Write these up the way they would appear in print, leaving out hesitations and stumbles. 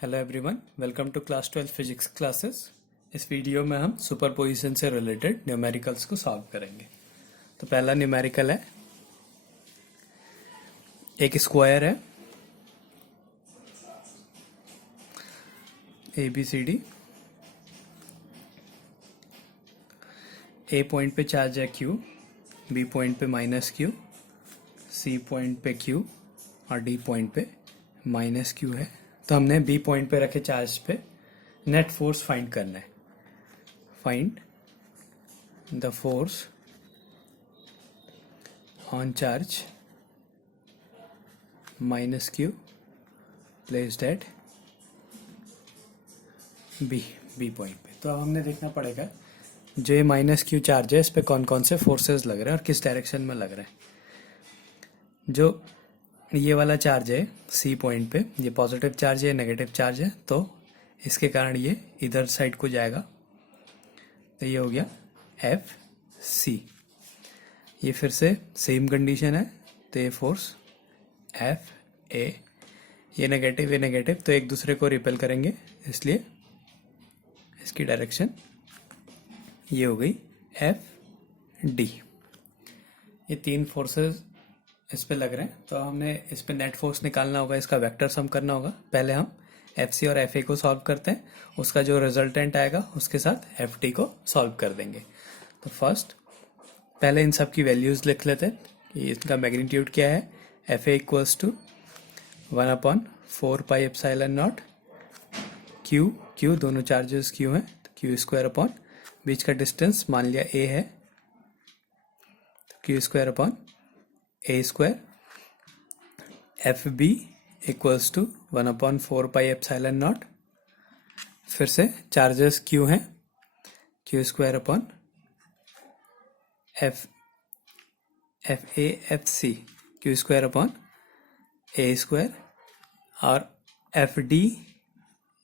Hello everyone, welcome to class 12 physics classes. इस video में हम सुपरपोजिशन से रिलेटेड न्यूमेरिकल्स को सॉल्व करेंगे। तो पहला न्यूमेरिकल है, एक स्क्वायर है A B C D. A point पे चार्ज है क्यू, बी पॉइंट पे माइनस क्यू, सी पॉइंट पे क्यू और डी पॉइंट पे माइनस क्यू है। तो हमने बी पॉइंट पे रखे चार्ज पे नेट फोर्स फाइंड करना है। Find the force on charge minus Q placed at B point पे। तो अब हमने देखना पड़ेगा जो ये माइनस क्यू चार्ज है इस पे कौन कौन से फोर्सेस लग रहे हैं और किस डायरेक्शन में लग रहे हैं। जो ये वाला चार्ज है सी पॉइंट पे, ये पॉजिटिव चार्ज है, नेगेटिव चार्ज है, तो इसके कारण ये इधर साइड को जाएगा। तो ये हो गया एफ सी। ये फिर से सेम कंडीशन है, तो ये फोर्स एफ ए। ये नेगेटिव तो एक दूसरे को रिपेल करेंगे, इसलिए इसकी डायरेक्शन ये हो गई एफ डी। ये तीन फोर्सेस इस पे लग रहे हैं, तो हमने इस पे नेट फोर्स निकालना होगा, इसका वेक्टर सम करना होगा। पहले हम एफ सी और एफ ए को सॉल्व करते हैं, उसका जो रिजल्टेंट आएगा उसके साथ एफ डी को सॉल्व कर देंगे। तो फर्स्ट पहले इन सब की वैल्यूज लिख लेते हैं कि इसका मैग्नीट्यूड क्या है। F A equals to 1/4 pi epsilon naught Q दोनों चार्जेस क्यू हैं, तो क्यू स्क्वायर अपॉन बीच का डिस्टेंस मान लिया ए है, तो q square upon A square. F B equals to 1/4 pi epsilon naught, फिर से चार्जेस क्यू हैं, q square upon F a F C q square upon A square. और F D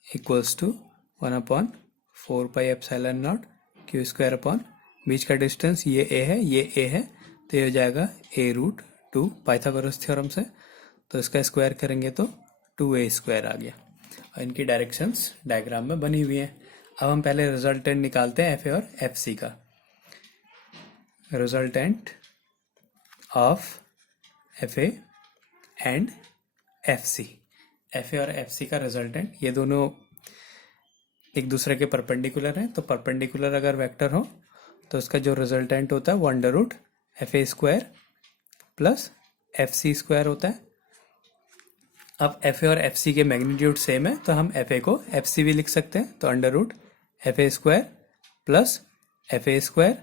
equals to 1/4 pi epsilon naught Q square upon बीच का distance ये ए है, ये ए है, तो ये हो जाएगा a√2 पाइथागोरस थ्योरम से। तो इसका स्क्वायर करेंगे तो 2a स्क्वायर आ गया। और इनकी डायरेक्शंस डायग्राम में बनी हुई हैं। अब हम पहले रिजल्टेंट निकालते हैं एफ ए और एफ सी का। Resultant of F A and F C. F A और एफ सी का रिजल्टेंट, ये दोनों एक दूसरे के परपेंडिकुलर हैं, तो परपेंडिकुलर अगर वेक्टर हो तो उसका जो रिजल्टेंट होता है वो under root F A square plus F C square होता है। अब एफ ए और एफ सी के मैग्नीट्यूड सेम है, तो हम एफ ए को एफ सी भी लिख सकते हैं। तो under root F A square plus F A square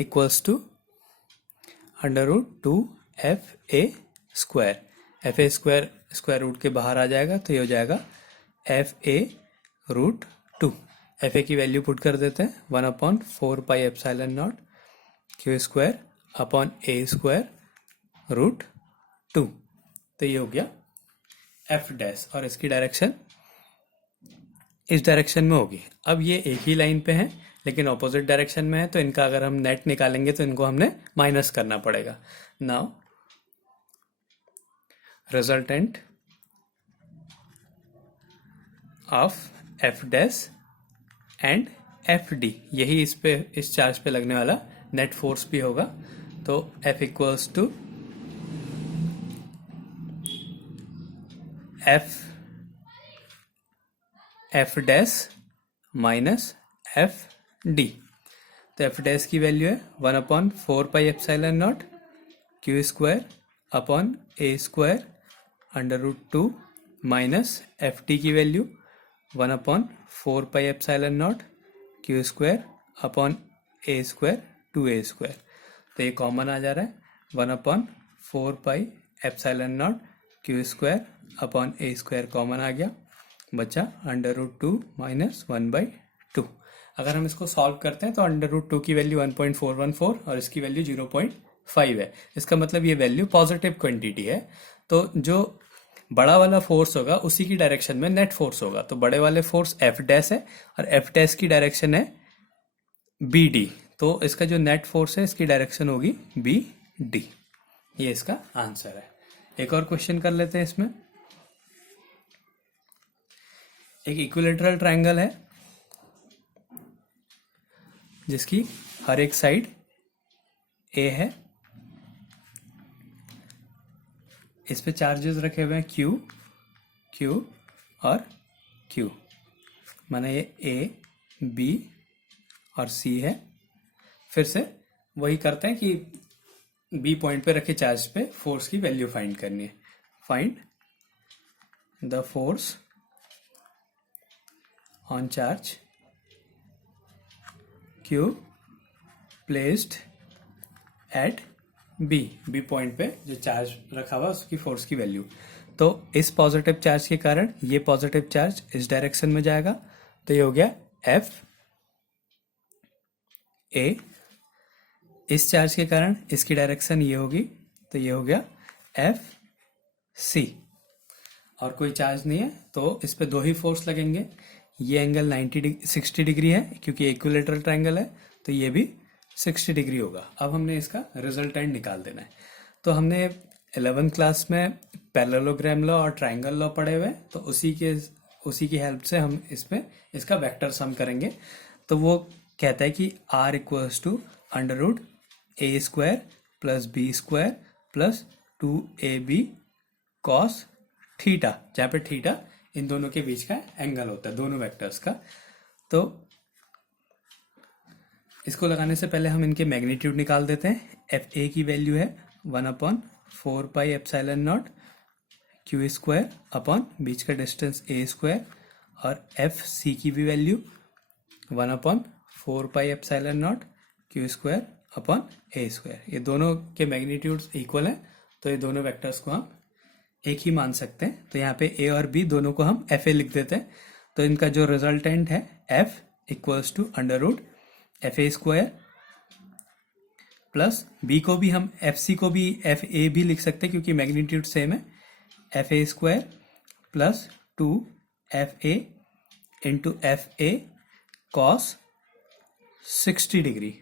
equals to under root 2 F A square. F A square square root के बाहर आ जाएगा, तो ये हो जाएगा fa√2। एफ ए की वैल्यू पुट कर देते हैं 1/4 pi epsilon naught Q square upon ए स्क्वायर रूट 2। तो ये हो गया एफ डैश, और इसकी डायरेक्शन इस डायरेक्शन में होगी। अब ये एक ही लाइन पे है लेकिन ऑपोजिट डायरेक्शन में है, तो इनका अगर हम नेट निकालेंगे तो इनको हमने माइनस करना पड़ेगा। Now resultant of F dash and F D, यही इस चार्ज पे लगने वाला नेट फोर्स भी होगा। तो F equals to F dash minus F D. तो एफ डैश की वैल्यू है 1/4 pi epsilon naught Q square upon ए square under root 2 minus F D की value 1/4 pi epsilon naught Q square upon ए square 2a square. तो ये common आ जा रहा है, 1/4 pi epsilon naught Q square upon ए square common आ गया, बचा अंडर रूट 2 माइनस 1/2। अगर हम इसको सॉल्व करते हैं तो अंडर रूट 2 की वैल्यू 1.414 और इसकी वैल्यू 0.5 है। इसका मतलब ये वैल्यू पॉजिटिव क्वांटिटी है, तो जो बड़ा वाला फोर्स होगा उसी की डायरेक्शन में नेट फोर्स होगा। तो बड़े वाले फोर्स एफ डैश है और एफ डैश की डायरेक्शन है बी डी, तो इसका जो नेट फोर्स है इसकी डायरेक्शन होगी बी डी। ये इसका आंसर है। एक और क्वेश्चन कर लेते हैं इसमें। एक इक्विलेटरल ट्रायंगल है जिसकी हर एक साइड ए है, इस पे चार्जेस रखे हुए हैं क्यू, क्यू और क्यू, माने ये ए, बी और सी है। फिर से वही करते हैं कि बी पॉइंट पे रखे चार्ज पे फोर्स की वैल्यू फाइंड करनी है। Find the force on charge Q placed at B point पे जो चार्ज रखा हुआ उसकी फोर्स की वैल्यू। तो इस पॉजिटिव चार्ज के कारण ये पॉजिटिव चार्ज इस डायरेक्शन में जाएगा, तो ये हो गया एफ ए। इस चार्ज के कारण इसकी डायरेक्शन ये होगी, तो ये हो गया एफ सी। और कोई चार्ज नहीं है तो इस पे दो ही फोर्स लगेंगे। ये एंगल 60 डिग्री है क्योंकि इक्विलेटरल ट्रायंगल है, तो ये भी 60 डिग्री होगा। अब हमने इसका रिजल्टेंट निकाल देना है। तो हमने 11th क्लास में पैरेललोग्राम लॉ और ट्रायंगल लॉ पढ़े हुए, तो उसी की हेल्प से हम इसका वेक्टर सम करेंगे। तो वो कहता है कि R equals to under root A square plus B square plus 2ab cos theta, जहाँ पे थीटा इन दोनों के बीच का एंगल होता है, दोनों वेक्टर्स का। तो इसको लगाने से पहले हम इनके मैग्नीट्यूड निकाल देते हैं। एफ ए की वैल्यू है 1/4 pi epsilon naught Q square upon बीच का डिस्टेंस ए स्क्वायर, और एफ सी की भी value 1/4 pi epsilon naught Q square upon ए स्क्वायर। ये दोनों के मैग्नीट्यूड्स इक्वल हैं, तो ये दोनों वेक्टर्स को हम एक ही मान सकते हैं। तो यहाँ पे ए और बी दोनों को हम एफ ए लिख देते हैं। तो इनका जो रिजल्टेंट है F equals to under root F A square plus B को भी हम एफ सी को भी एफ ए भी लिख सकते हैं क्योंकि मैग्नीट्यूड सेम है, F A square plus 2 FA into FA cos 60 degree.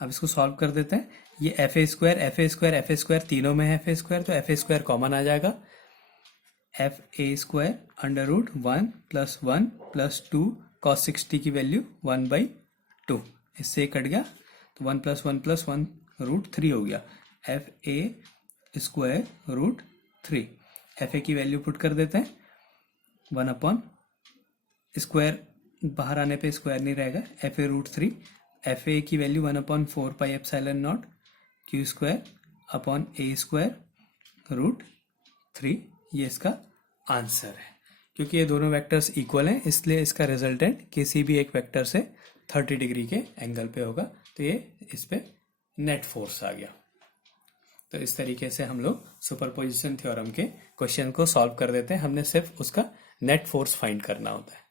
अब इसको सॉल्व कर देते हैं। ये FA स्क्वायर तीनों में है FA स्क्वायर, तो FA स्क्वायर कॉमन आ जाएगा। FA square under root 1 plus 1 plus 2 cos 60 की वैल्यू 1/2, इससे कट गया तो 1 प्लस 1 रूट 3 हो गया। FA स्क्वायर रूट 3, FA की वैल्यू पुट कर देते हैं 1 अपॉन स्क्वायर, बाहर आने पे स्क्वायर नहीं रहेगा, FA रूट 3, FA की value 1/4 pi epsilon naught Q square upon ए स्क्वायर रूट 3। ये इसका आंसर है। क्योंकि ये दोनों वेक्टर्स इक्वल हैं इसलिए इसका रिजल्टेंट किसी भी एक वेक्टर से 30 डिग्री के एंगल पे होगा, तो ये इस पे नेट फोर्स आ गया। तो इस तरीके से हम लोग सुपरपोजिशन थ्योरम के क्वेश्चन को सॉल्व कर देते हैं। हमने सिर्फ उसका नेट फोर्स फाइंड करना होता है।